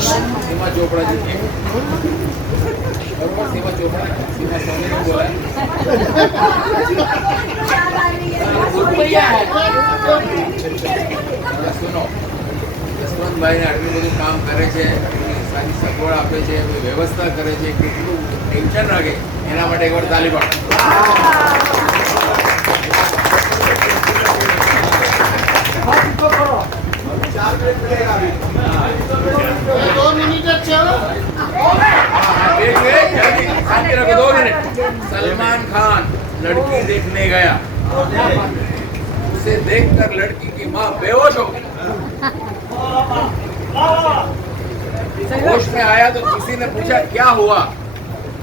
सीमा चोपड़ा जी की बरोबर सीमा चोपड़ा सीमा सोनी ने बोला सुनो यशवंत भाई ने आटલું બધું કામ કરે છે સારી સગવડ આપે છે વ્યવસ્થા કરે છે કેટલું ટેન્શન રાખે એના માટે એકવાર તાલી પાડો सलमान खान लड़की देखने गया उसे देखकर लड़की की माँ बेहोश हो गई होश में आया तो किसी ने पूछा क्या हुआ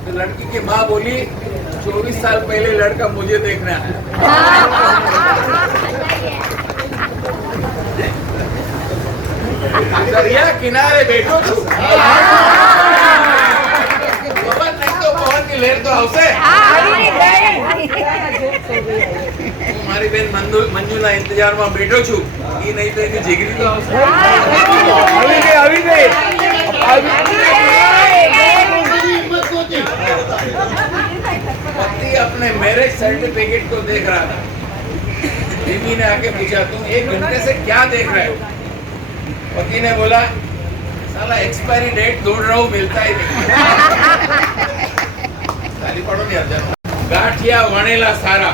तो लड़की की माँ बोली 24 साल पहले लड़का मुझे देखना है दरिया किनारे बैठो છું ખબર નહીં તો પવનની લહેર તો આવશે મારી બેન મંજુના ઇંતજારમાં બેઠો છું ઈ નહીં તો એની જીગરી તો આવશે આવી ગઈ पति अपने मैरिज सर्टिफिकेट को देख रहा था बीवी ने आके पूछा तुम 1 घंटे से क्या देख रहे हो पति ने बोला साला एक्सपायरी डेट ढूंढ रहा हूँ मिलता ही नहीं ताली पाडो नहीं अर्जन गाठिया वणेला सारा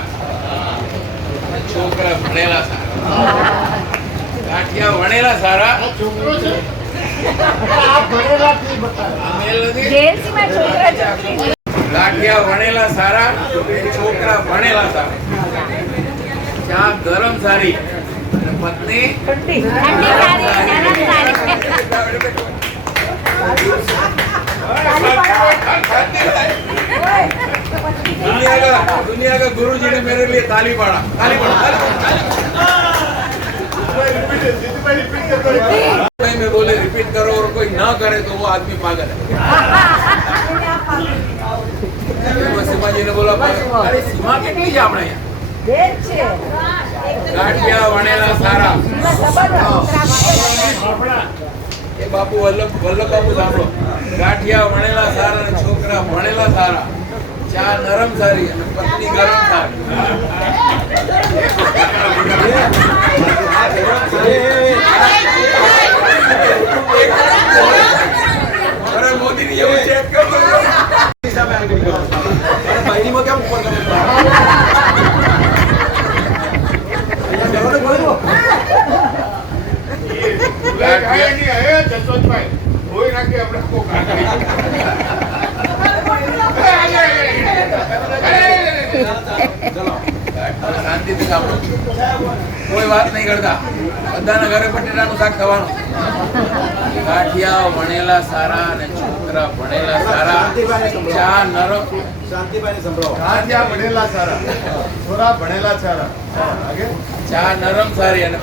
छोकरा भणेला सारा गाठिया वणेला सारा छोकरो છે आप भणेला की बता मेल નથી જેન્ટ્સ માં છોકરા છોકરી ગાઠિયા વણેલા સારા છોકરા ભણેલા સારા ચા ગરમ સારી पत्नी ठंडी दुनिया का गुरु जी ने मेरे लिए ताली पाड़ा मैं बोले रिपीट करो और कोई ना करे तो वो आदमी पागल है सीमा जी ने बोला अरे सीमा કેટલી છે આપણે ગાંઠિયા વણેલા સારા એ બાપુ વલ્લભ બાપુ સાંભળો ગાંઠિયા વણેલા સારા અને છોકરા ભણેલા સારા ચા નરમ સારી અને પત્ની ગરમ સારી અરે મોદીની એવું ચેક કરજો બાઈડીમાં કેમ ઉપર કરો કોઈ વાત નહીં કરતા બધાના ઘરે બટેટાનું શાક ખાવાનું ગાંઠિયા વણેલા સારા અને છોકરા ભણેલા સારા ચા નરમ શાંતિભાઈ સંભળાવો ગાંઠિયા વણેલા સારા છોરા ભણેલા સારા ચા નરમ સારી અને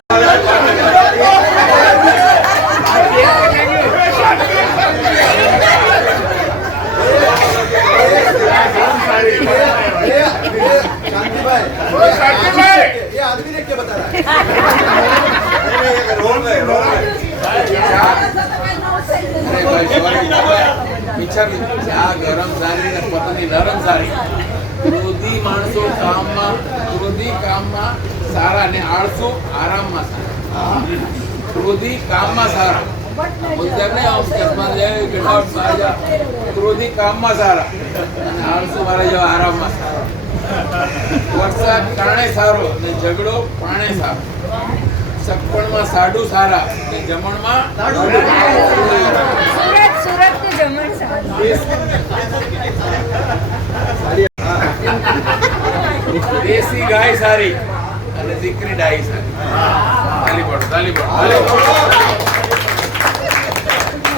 ये आदमी देख के बता रहा है चा गरम सारी ने पत्नी नरम सारी क्रोधी माणसो कामમાં સારા ને આળસુ આરામમાં સારા ક્રોધી કામમાં સારા બોલતે આસમાન જાય ગડાટ સાજા ક્રોધી કામમાં સારા અને આળસુ મારે જો આરામમાં સારા વરસાદ કારણે સારો ને ઝઘડો પાણે સારો સકપણમાં સાડું સારા ને જમણમાં સુરત ને જમણ સારા દેશી ગાય સારી અને દીકરી ડાઈ સારી તાલી પાડો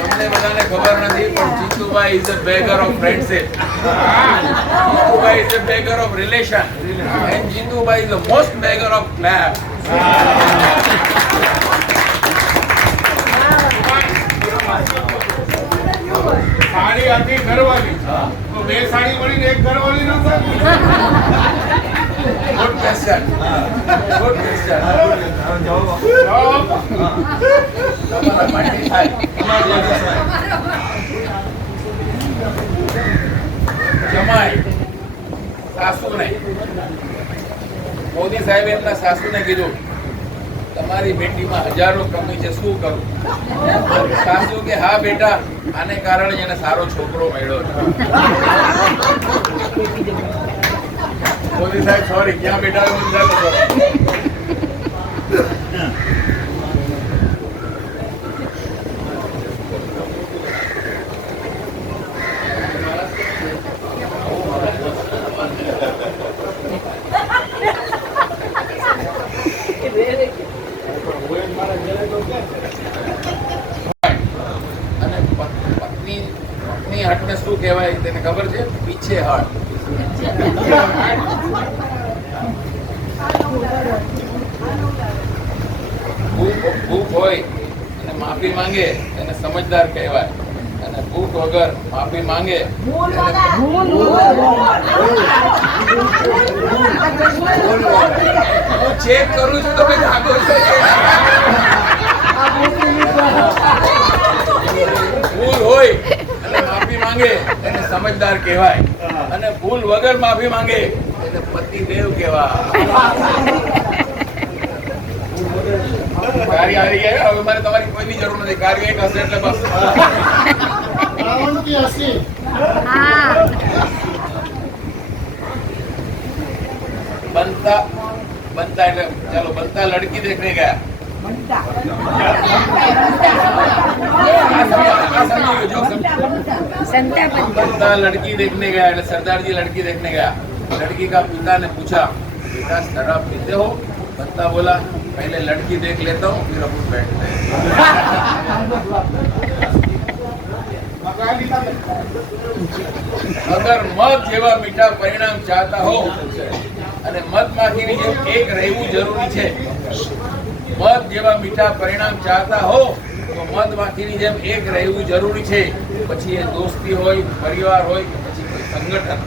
તમને બધાને ખબર નથી પણ Jitubhai is a beggar of friendship Jitubhai is a beggar of relation and Jitubhai is the most beggar of clap sari આખી ઘરવાળી તો બે સાડી મળીને એક ઘરવાળી ન થાય ગુડ ક્વેશ્ચન જવાબ તમારા માટે થાય સાસુને મોદી સાહેબે એમના સાસુને કીધું તમારી બેટીમાં હજારો કમી છે, શું કરું? સાસુ કે હા બેટા, આને કારણે એને સારો છોકરો મળ્યો છે. મોદી સાહેબ સોરી, ક્યાં બેટા અને પત્ની હટને શું કહેવાય તેને ખબર છે? પીછે હટ. ભૂખ હોય અને માફી માંગે એને સમજદાર કહેવાય, અને ભૂખ વગર માફી માંગે હું ચેક કરું છું, તમે જાગો છો. ભૂલ હોય અને માફી માંગે એને સમજદાર કહેવાય, અને ભૂલ વગર માફી માંગે એને પતિદેવ કહેવાય. કાર્ય હારી ગયા. હવે મારે તમારી કોઈની જરૂર નથી. કાર્ય એક હશે એટલે બસ. बनता बनता એટલે ચાલો बनता लड़की देखने गया. बनता लड़की देखने गया એટલે सरदार जी लड़की देखने गया. लड़की का पिता ने पूछा बेटा शराब पीते हो? बनता बोला पहले लड़की देख लेता हूँ फिर अपन बैठते हैं. अगर मध જેવા મીઠા પરિણામ ચાહતા હો અને મધમાખીની જેમ એક રહેવું જરૂરી છે. મધ જેવા મીઠા પરિણામ ચાહતા હો તો મધમાખીની જેમ એક રહેવું જરૂરી છે. પછી એ દોસ્તી હોય, પરિવાર હોય કે પછી કોઈ સંગઠન.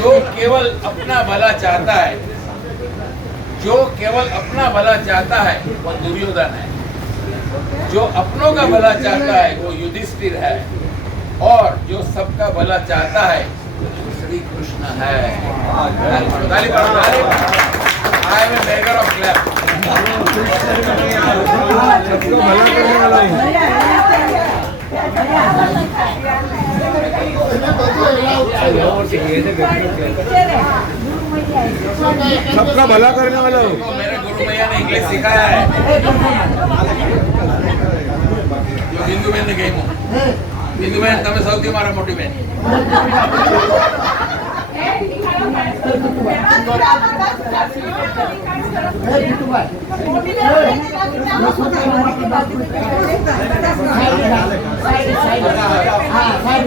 जो केवल अपना भला चाहता है, जो केवल अपना भला चाहता है वो दुर्योधन है. जो अपनों का भला चाहता है वो युधिष्ठिर है, और जो सबका भला चाहता है वो श्री कृष्ण है. ताली बजाओ. I am a maker of clap. सबको भला करने वाला हूं. सबका भला करने वाला हूँ. मेरे गुरु भैया ने इंग्लिश सिखाया है. जो बिंदु बेन ने गई हूँ. बिंदु बेन તમે સૌથી મારા મોટી બેન.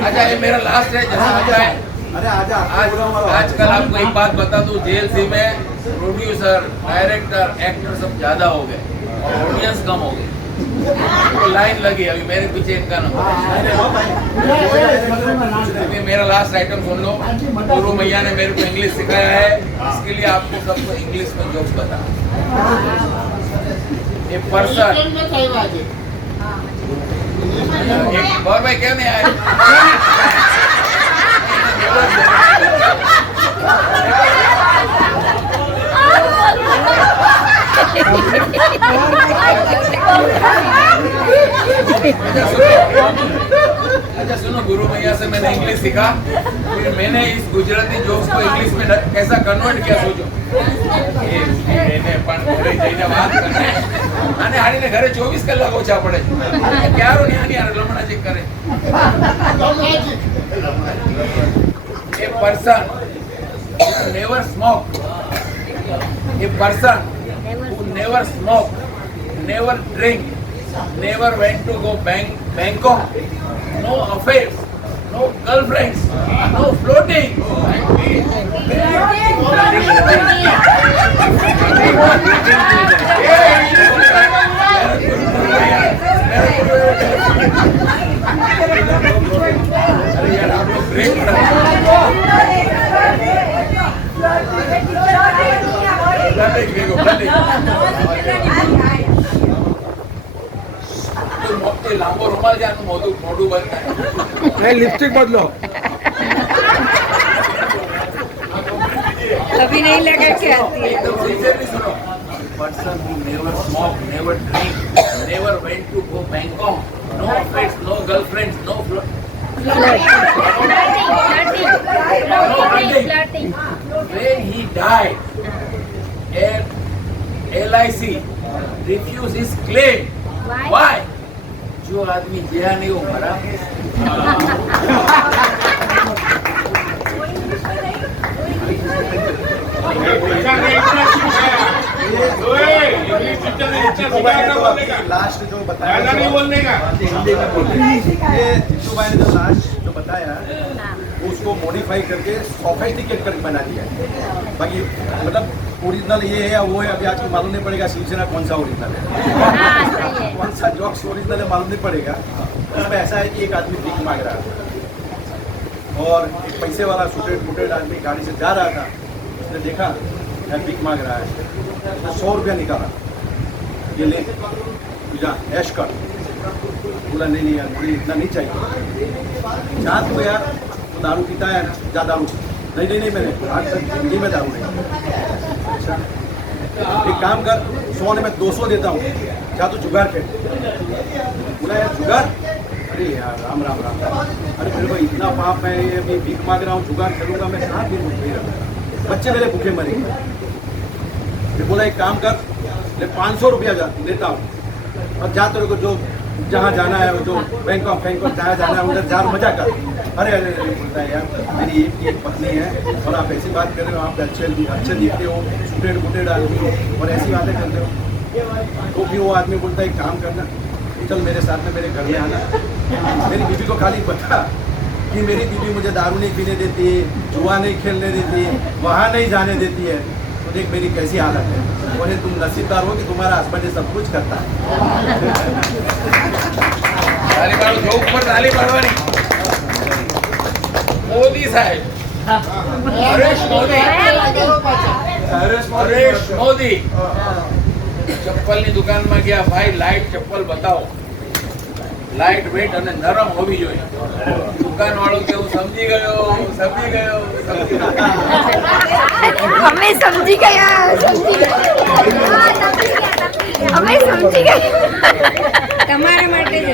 अच्छा ये मेरा लास्ट है. जैसा आता है आजकल आपको एक बात बता दूं, जेएलसी में प्रोड्यूसर, डायरेक्टर, एक्टर सब ज्यादा हो गए और ऑडियंस कम हो गई. तो लाइन लगी अभी मेरे पीछे इनका नंबर. अभी मेरा लास्ट आइटम सुन लो. गुरु मैया ने मेरे को इंग्लिश सिखाया है, इसके लिए आपको सबको इंग्लिश में जोक्स बता. ए पर्सन और भाई क्या नहीं आया. अच्छा सुनो, गुरु मैया से मैंने इंग्लिश सीखा, फिर मैंने इस गुजराती जोक्स को इंग्लिश में कैसा कन्वर्ट किया सोचो. વાત કરે અને હાડીને ઘરે 24 કલાક ઓછા પડે. ક્યારો ન્યાની આ લમણા ચેક કરે. A person who never smoke, a person who never smoke, never drink, never went to go Bangkok, no affairs, no girlfriends, no floating. अरे यार आप लोग ब्रेक મોટી લાંબો રૂમાલ છે આનું મોઢું બંધ થાય. લિપસ્ટિક બદલો. अभी नहीं लगा के आती है. एकदम sincerely सुनो. Person who never smoked, never drink, never went to go Bangkok, no friends, no girlfriends, no flirting. when he died, LIC refused his claim. Why? जो आदमी जिया नहीं वो मरा. लास्ट जो बताया नहीं बोलने का हिंदी में बोलने ये जितू भाई ने जो लास्ट जो बताया उसको मॉडिफाई करके सोफिस्टिकेट करके बना दिया. बाकी मतलब ओरिजिनल ये है या वो है अभी आपको मालूम नहीं पड़ेगा शिवसेना कौन सा ओरिजिनल है, कौन सा जॉक्स ओरिजिनल है मालूम नहीं पड़ेगा. उसमें ऐसा है कि एक आदमी भीख मांग रहा था और एक पैसे वाला सुटेड फुटेड आदमी गाड़ी से जा रहा था. उसने देखा मैं भीख मांग रहा है तो 100 रुपया निकाला, ये ले जा ऐश कर. बोला नहीं नहीं यार मुझे इतना नहीं चाहिए. जहाँ तो यार वो दारू पीता है जा दारू. नहीं मैंने आज तक जिंदगी में दारू नहीं. अच्छा एक काम कर 100 ने मैं 200 देता हूँ, क्या तो जुगाड़ खेल. बोला यार जुगाड़, अरे यार राम राम राम. अरे फिर भाई इतना पाप है ये मैं भीख मांग रहा हूँ जुगाड़ खेलूंगा मैं कहाँ भी नहीं रहा. बच्चे मेरे भूखे मरेंगे. फिर बोला एक काम कर ले 500 रुपया लेता हूँ और जा तेरे को जो जहाँ जाना है वो जो बैंकॉक जहाँ जाना है उधर जा मजा कर. अरे बोलता है यार मेरी एक पत्नी है और आप ऐसी बात कर रहे हो, आप अच्छे दिखते हो, सुटेड बुटेड आदमी हो और ऐसी बातें करते हो. तो फिर वो आदमी बोलता है एक काम करना चल मेरे साथ में मेरे घर में आना. मेरी बीवी को खाली बता कि मेरी बीवी मुझे दारू नहीं पीने देती है, जुआ नहीं खेलने देती है, वहाँ नहीं जाने देती है. तो देख मेरी कैसी हालत है. बोले तुम नसीबदार हो कि तुम्हारा हस्बैंड ये सब कुछ करता है. તાલી પાડો જો ઉપર તાલી પાડવાની. મોદી સાહેબ હરેશ મોદી ચપ્પલની દુકાનમાં ગયા, ભાઈ લાઈટ ચપ્પલ બતાવો, લાઈટ વેટ અને નરમ હોવી જોઈએ. દુકાન વાળો કે હું સમજી ગયો. हमें समझी गया हमें समझी गया તમારા માટે જ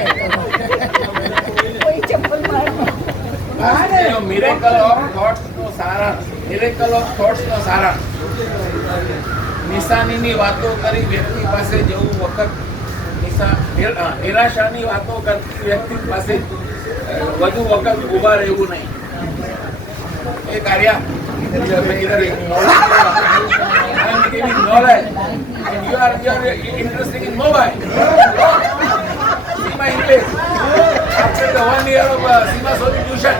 કોઈ ચપ્પલ મારો. મિરેકલ ઓફ થોટ્સનો સારાંશ. નિશાનીની વાતો કરી વ્યક્તિ પાસે જવું વખત નિરાશાની વાતો કરતી વ્યક્તિ પાસે વધુ વખત ઊભા રહેવું નહીં. એ કાર્ય knowledge and you are interested in mobile. Sima English after the 1 year of Sima solution.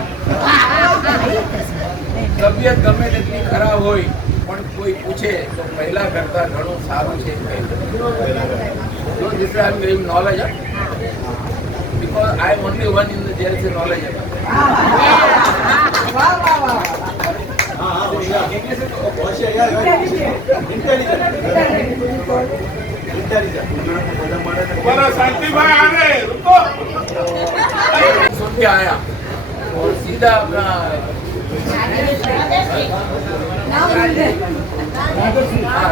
તબિયત ગમે તેટલી ખરાબ હોય પણ કોઈ પૂછે તો પહેલા કરતા ઘણું સારું છે. So this is I am giving knowledge because I am only one in the there is knowledge. शांति भाई आ रहे रुको. सुन के आया और सीधा अपना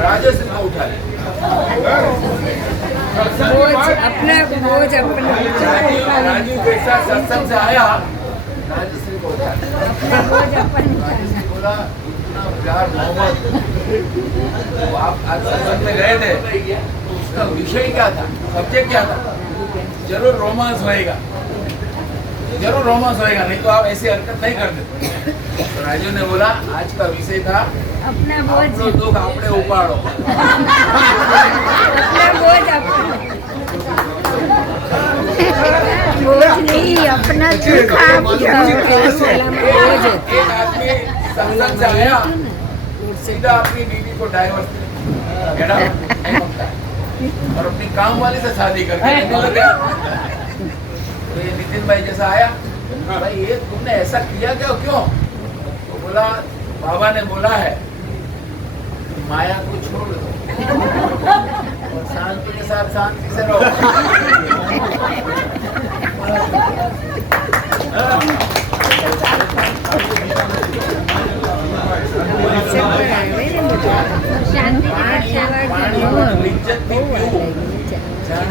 राजस्थान में उठा लिया. अपना बोझ अपना राजीव के साथ सत्संग से आया, राजश्री को उठा लिया. अपना बोझ अपन राजश्री बोला इतना प्यार मोहब्बत. तो आप आज सत्संग में गए थे तो उसका विषय क्या था, सब्जेक्ट क्या था? जरूर रोमांस होएगा, नहीं तो आप ऐसी हरकत नहीं करते. तो राजू ने बोला आज का विषय था अपना बोझ આપણો દુઃખ આપણે ઉપાડો. अपना बोझ बोझ नहीं अपना दुख आप बोझ. एक आदमी सत्संग से आया सीधा अपनी बीवी को डाइवोर्स दिया और अपनी काम वाली से शादी करके रहने लग गया. तो ये नितिन भाई जैसा आया, भाई ये तुमने ऐसा किया क्या, क्यों? तो बोला बाबा ने बोला है माया को छोड़ दो और शांति के साथ शांति से रहो.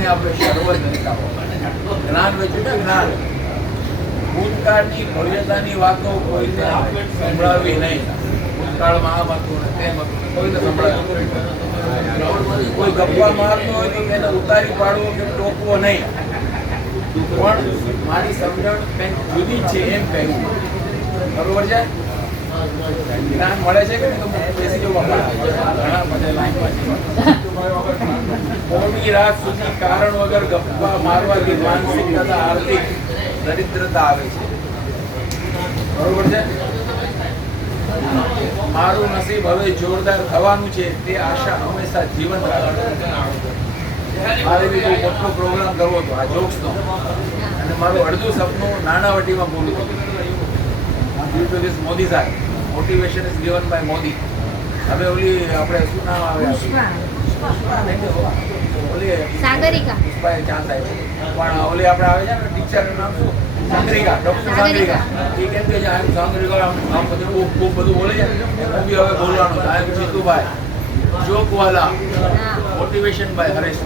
જ્ઞાને આપણે સર્વ જનતા જ્ઞાન વેચ્યું ને જ્ઞાન ભૂતકાળની ભવ્યતાની વાતો કોઈને સંભળાવી નહીં. ભૂતકાળમાં આમ હતું ને તેમ હતું ને કોઈને સંભળાવ્યું. કોઈ ગપ્પા મારતો હોય તો તેને ઉતારી પાડવો કે ટોકવો નહીં, પણ મારી સમજણ કંઈક જુદી છે એમ કહ્યું. બરોબર છે? જ્ઞાન મળે છે કે નહીં? બેસી જવું ઘણા બધા લાઈનમાં મોડી રાત સુધી કારણ વગર ગપ્પા મારવાથી માનસિક તથા આર્થિક દરિદ્રતા આવે છે. બરોબર છે? મારું નસીબ હવે જોરદાર થવાનું છે તે આશા હંમેશા જીવંત રાખે. મારે બી બહુ મોટો પ્રોગ્રામ કરવો હતો આ જોક્સનો, અને મારું અડધું સપનું નાણાવટીમાં પૂરું થયું. Due to this Modi sir, motivation is given by Modi. હવે ઓલી આપણે શું નામ આવે? ઓલી સાગરિકા. પુષ્પાએ ચાન્સ આપ્યો, પણ ઓલી આપણે આવે છે ને ટીચરનું નામ શું? સાગરિકા, ડોક્ટર સાગરિકા. એ કેમ કે આ સાગરિકા આમ બધું બહુ બધું બોલે છે. હું બી હવે બોલવાનું છે. આ જીતુભાઈ જોકવાલા, મોટિવેશન બાય હરેશ.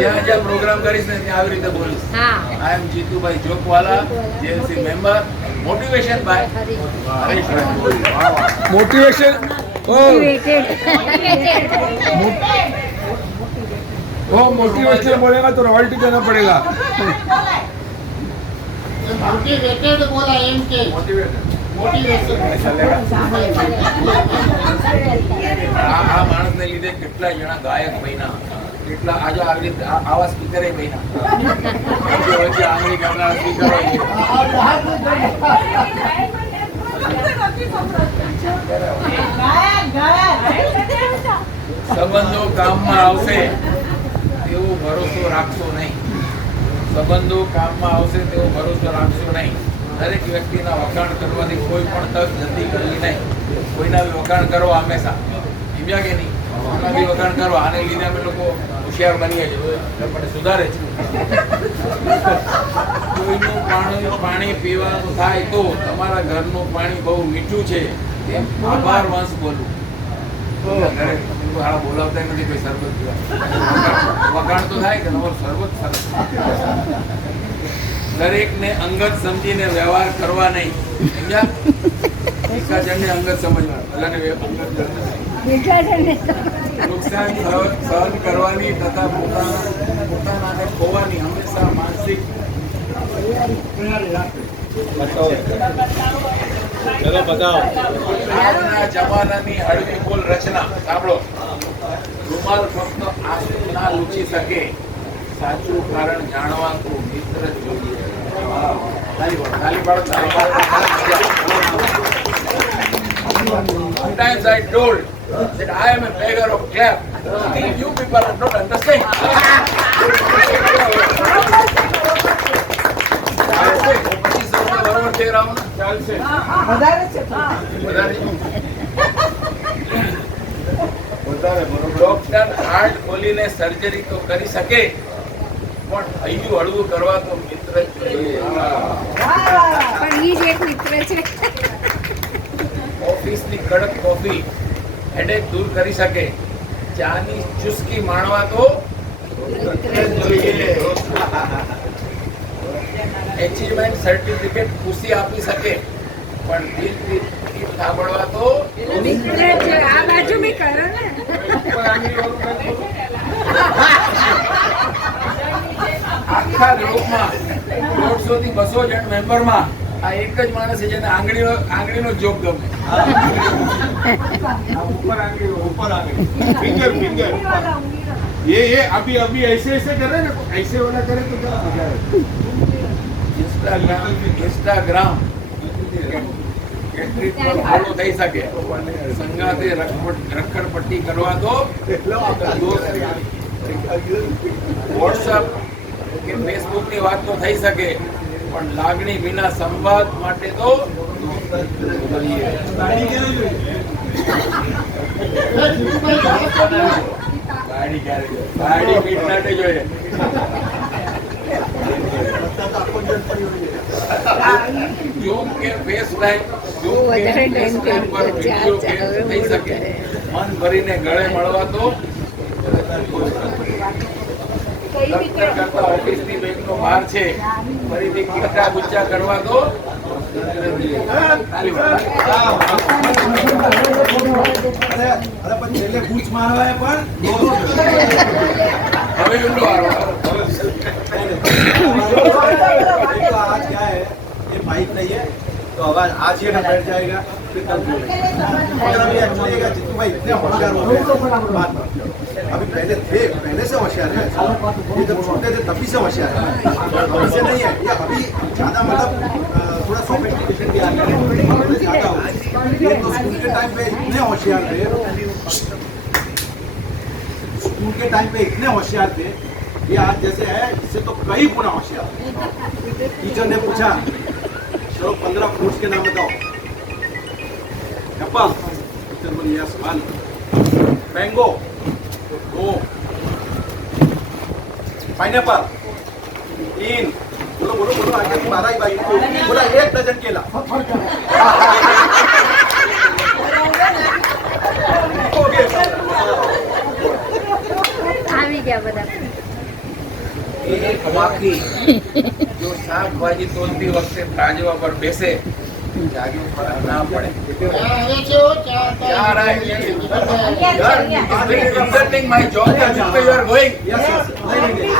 જ્યાં જ્યાં પ્રોગ્રામ કરીશ ને ત્યાં આવી રીતે બોલીશ. I am Jitubhai Jokwala, JNC member, motivation by Haresh. Motivation वो मोटिवेशन बोलेगा तो रॉयल्टी देना पड़ेगा. मोटिवेटेड बोला एम के मोटिवेशन આ માણસને લીધે કેટલા જણા ગાયક બન્યા, કેટલા આજે આવી રીતે આવા સ્પીકરે બન્યા. વચ્ચે આંગળી કરનારા સ્પીકરો સંબંધો કામમાં આવશે તેવો ભરોસો રાખશો નહીં. સંબંધો કામમાં આવશે તેવો ભરોસો રાખશો નહીં. દરેક વ્યક્તિના વખાણ કરવાથી કોઈ પણ તક જતી કરવી નહીં. કોઈના બી વખાણ કરો હંમેશા, સમજ્યા કે નહીં? કોઈના બી વખાણ કરો. આને લીધે અમે લોકો હોશિયાર બનીએ છીએ, પણ સુધારે છે. કોઈનું પાણી પીવાનું થાય તો તમારા ઘરનું પાણી બહુ મીઠું છે તેમ આભાર વંશ બોલું. ઘરે બોલાવતા નથી કોઈ શરબત પીવા. વખાણ તો થાય કે તમારું શરબત સરસ. દરેકને અંગત સમજીને વ્યવહાર કરવા નહીં, સમજ્યા? એકાજણને અંગત સમજવા, બધાને નુકસાન સહન કરવાની તથા પોતાનાને ખોવાની હંમેશા માનસિક આજના જમાનાની હળવી બોલ રચના સાંભળો. રૂમાલ ફક્ત આંસુ ના લૂછી શકે, સાચું કારણ જાણવા તો મિત્ર જ જોઈએ. Sometimes I told that I am a beggar of clap. You people don't understand. બરોબર છે રામ? ચાલશે. ડોક્ટર હાર્ટ ખોલીને સર્જરી તો કરી શકે, પણ હૈયું હળવું કરવા તો મિત્ર જ જોઈએ. પણ ઈ જ એક મિત્ર છે. ઓફિસની કડક કોફી હેડેક દૂર કરી શકે, ચાની ચુસ્કી માણવા તો જોઈએ. એચિવમેન્ટ સર્ટિફિકેટ ખુશી આપી શકે, પણ દિલથી સાંભળવા તો મિત્ર છે. આ બાજુ બી કરો ને. આખા ગ્રુપમાં 150 થી 200 જણ મેમ્બરમાં આ એક જ માણસ છે જેને આંગળીનો જોક ગમે. ऊपर आंगली फिंगर फिंगर ये अभी अभी ऐसे ऐसे कर रहे हैं ना, ऐसे वाला करे तो क्या मजा है. ઇન્સ્ટાગ્રામ કેટલીક પર ફોલો થઈ શકે, સંગાતે રખડપટ્ટી કરવા તો વોટ્સઅપ કે ફેસબુક ની વાત તો થઈ શકે, પણ લાગણી વિના સંવાદ માટે તો ગાડી મીટ જોઈએ. જોક કે ફેસ લાઈવ, જોક કે ફેસ લાઈવ પર વિડિયો કે થઈ શકે, મન ભરીને ગળે મળવા દો. દફતર કરતા ઓફિસની બેંકનો બહાર છે, ફરીથી કીધા ગુચ્ચા કરવા દો. તાલી વાળી. અરે પણ છેલ્લે બૂચ મારવા એ પણ હવે ઊંડો હારો. देखो आज क्या है, ये बाइक नहीं है तो आवाज आज ये ना बैठ जाएगा, फिर कल बोलेगा। अगर अभी एक्चुअली का जितू भाई इतने होशियार हो गए, बात मत करो। अभी पहले से होशियार है, ये जब छोटे थे तभी से होशियार है, अभी से नहीं है। ये अभी ज्यादा मतलब थोड़ा सोफिस्टिकेशन भी आ गया है, थोड़े ज्यादा हो गए। ये तो स्कूल के टाइम पे इतने होशियार थे, स्कूल के टाइम पे इतने होशियार थे, ये आज जैसे है इससे तो कई गुना होशियार। टीचर ने पूछा चलो 15 फ्रूट्स के नाम बताओ। एप्पल, टीचर बोली यस 1, मैंगो 2, पाइनएप्पल 3, बोलो बोलो बोलो आगे 12 ही बाकी बोला 1 डजन केला। આવી ગયા બધા. એક માખી જો શાકભાજી તોલતી વખતે ત્રાજવા પર બેસે, જાગ્યું ફરક ના પડે. આવે છે હો, ચા Yaar, insulting my job. You are going. Yes yes नहीं नहीं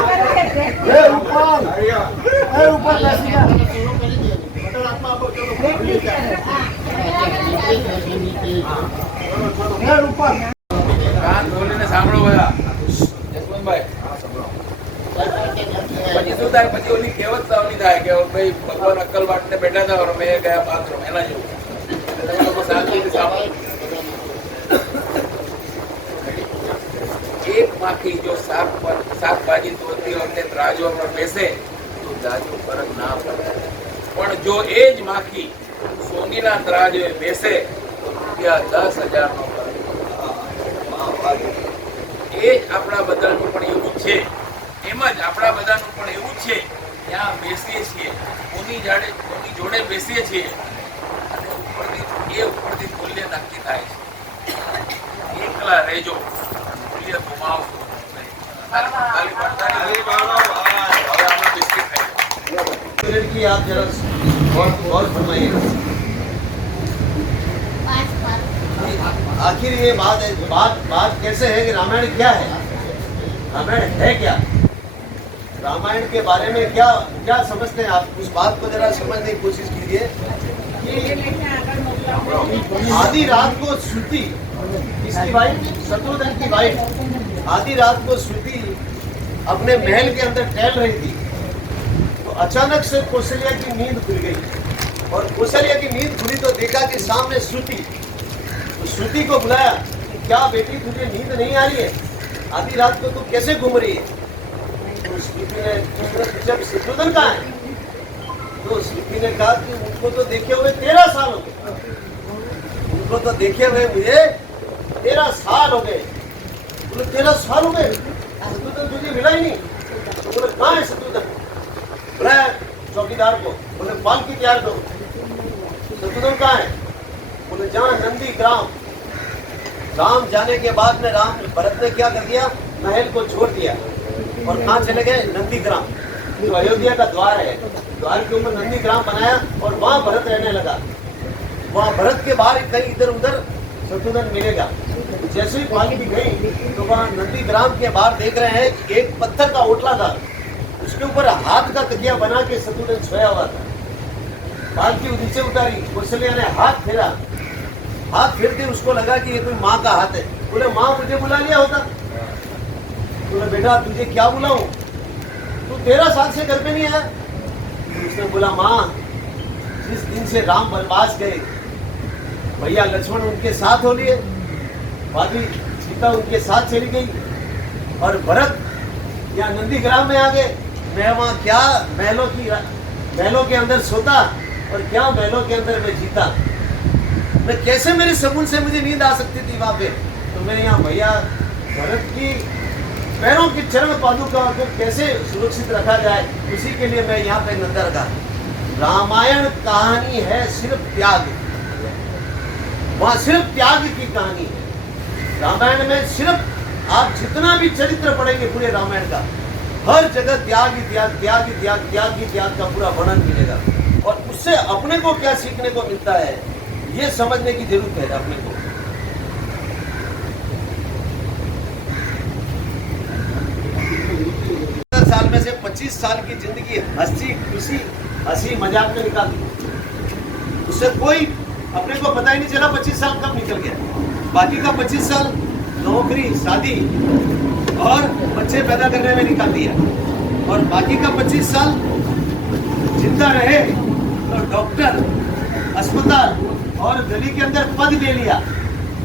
શરૂ કરી દે. બટર આપમાં આપો, ચલો. કાન ખોલીને સાંભળો બધા. જસવંતભાઈ, પછી શું થાય? પછી ઓલી કહેવત સાવની થાય કે ભાઈ ભગવાન અક્કલ વાટને બેઠા હતા और મેં ગયા બાથરૂમ, એના જેવું. એટલે તમે લોકો શાંતિથી સાંભળો. એક માખી જો શાકભાજી તોડતી વખતે ત્રાજવા પર બેસે તો જાજો ફરક ના પડે. પણ જો એ જ માખી સોનીના ત્રાજવે બેસે તો રૂપિયા 10,000 નો ફરક. એ જ આપણા બધાનું પણ એવું છે. એમ જ આપણા બધાનું પણ એવું છે. ત્યાં બેસીએ છીએ, કોની જોડે બેસીએ છીએ અને ઉપરથી મૂલ્ય નક્કી થાય છે. એકલા રહેજો, મૂલ્ય ગુમાવશો નહીં. તાલી પાડો. હવે આપણે બિસ્કિટ ખાઈએ. की आप जरा और फरमाइए। आखिर ये बात कैसे है कि रामायण क्या है? रामायण है क्या? रामायण के बारे में क्या समझते हैं आप? उस बात को जरा समझने की कोशिश कीजिए। आधी रात को श्रुति, किसकी वाइफ? शत्रुघ्न की वाइफ। आधी रात को श्रुति अपने महल के अंदर टहल रही थी, तो अचानक से कौशल्या की नींद खुल गई। और कौशल्या की नींद खुली तो देखा कि सामने श्रुति। तो श्रुति को बुलाया, क्या बेटी तुझे नींद नहीं आ रही है? आधी रात को तू कैसे घूम रही है? तो श्रुति ने जब शत्रुघ्न कहा है, तो श्रुति ने कहा कि उनको तो देखे हुए 13 साल हो गए, उनको तो देखे हुए मुझे 13 साल हो गए। बोले 13 साल हो गए, शत्रुघ्न तुझे मिला ही नहीं? तो बोले कहाँ है शत्रुघ्न? बुलाया चौकीदार को, बोले पालकी तैयार करो। शत्रुघ्न कहाँ है? बोले जहाँ नंदी ग्राम। राम जाने के बाद में भरत ने क्या कर दिया? महल को छोड़ दिया और कहाँ चले गए? नंदी ग्राम, जो अयोध्या का द्वार है। द्वार के ऊपर नंदी ग्राम बनाया और वहाँ भरत रहने लगा। वहाँ भरत के बाहर कहीं इधर उधर शत्रुघ्न मिलेगा। जैसे ही पालकी गई तो वहाँ नंदी ग्राम के बाहर देख रहे हैं कि एक पत्थर का ओटला था, उसके ऊपर हाथ का तकिया बना के शत्रुघ्न सोया हुआ था। पालकी नीचे उतारी, कौशल्या ने हाथ फेरा। हाथ फेरते उसको लगा कि ये कोई माँ का हाथ है। बोले माँ मुझे बुला लिया होता। बोले बेटा तुझे क्या बुलाऊं, तू 13 साल से घर पे नहीं आया। उसने बोला माँ, जिस दिन से राम वनवास गए, भैया लक्ष्मण उनके साथ हो लिए, भाभी सीता उनके साथ चली गई और भरत यहाँ नंदी ग्राम में आ गए। मैं वहाँ क्या महलों के अंदर सोता और क्या महलों के अंदर मैं जीता। मैं कैसे मेरे सपन से मुझे नींद आ सकती थी वहाँ पे? तो मैंने यहाँ भैया भरत की पैरों की चरण पादुका को कैसे सुरक्षित रखा जाए, उसी के लिए मैं यहाँ पे नंदा रखा। रामायण कहानी है सिर्फ त्याग, वहाँ सिर्फ त्याग की कहानी है। रामायण में सिर्फ आप जितना भी चरित्र पढ़ेंगे पूरे रामायण का, हर जगह त्याग ही त्याग, त्याग ही त्याग, त्याग ही त्याग का पूरा वर्णन मिलेगा। और उससे अपने को क्या सीखने को मिलता है, ये समझने की जरूरत है अपने को। 70 साल में से 25 साल की जिंदगी हंसी खुशी हंसी मजाक में निकाल दी, उससे कोई अपने को पता ही नहीं चला 25 साल कब निकल गया। बाकी का 25 साल नौकरी, शादी और बच्चे पैदा करने में निकाल दिया, और बाकी का 25 साल जिंदा रहे तो डॉक्टर, अस्पताल और गली के अंदर पद ले लिया,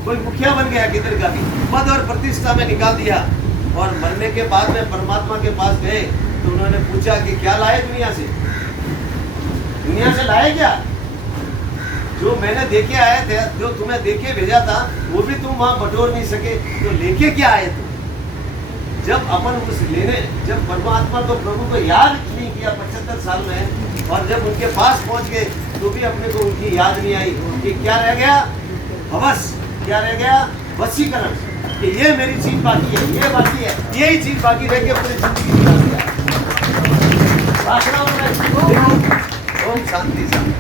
कोई मुखिया बन गया, किधर का भी पद और प्रतिष्ठा में निकाल दिया। और मरने के बाद में परमात्मा के पास गए तो उन्होंने पूछा कि क्या लाए दुनिया से, दुनिया से लाए क्या? जो मैंने देखे आए थे, जो तुम्हें देखे भेजा था, वो भी तुम वहां बटोर नहीं सके, तो लेके क्या आए तुम? जब अपन उस लेने, जब परमात्मा को, प्रभु को याद नहीं किया 75 साल में, और जब उनके पास पहुंच गए तो भी अपने को उनकी याद नहीं आई कि क्या रह गया? हवस, क्या रह गया? वशीकरण, कि ये मेरी चीज बाकी है, ये बाकी है, यही चीज बाकी रह गई पूरी जिंदगी निकाल दिया। ओम शांति शांति।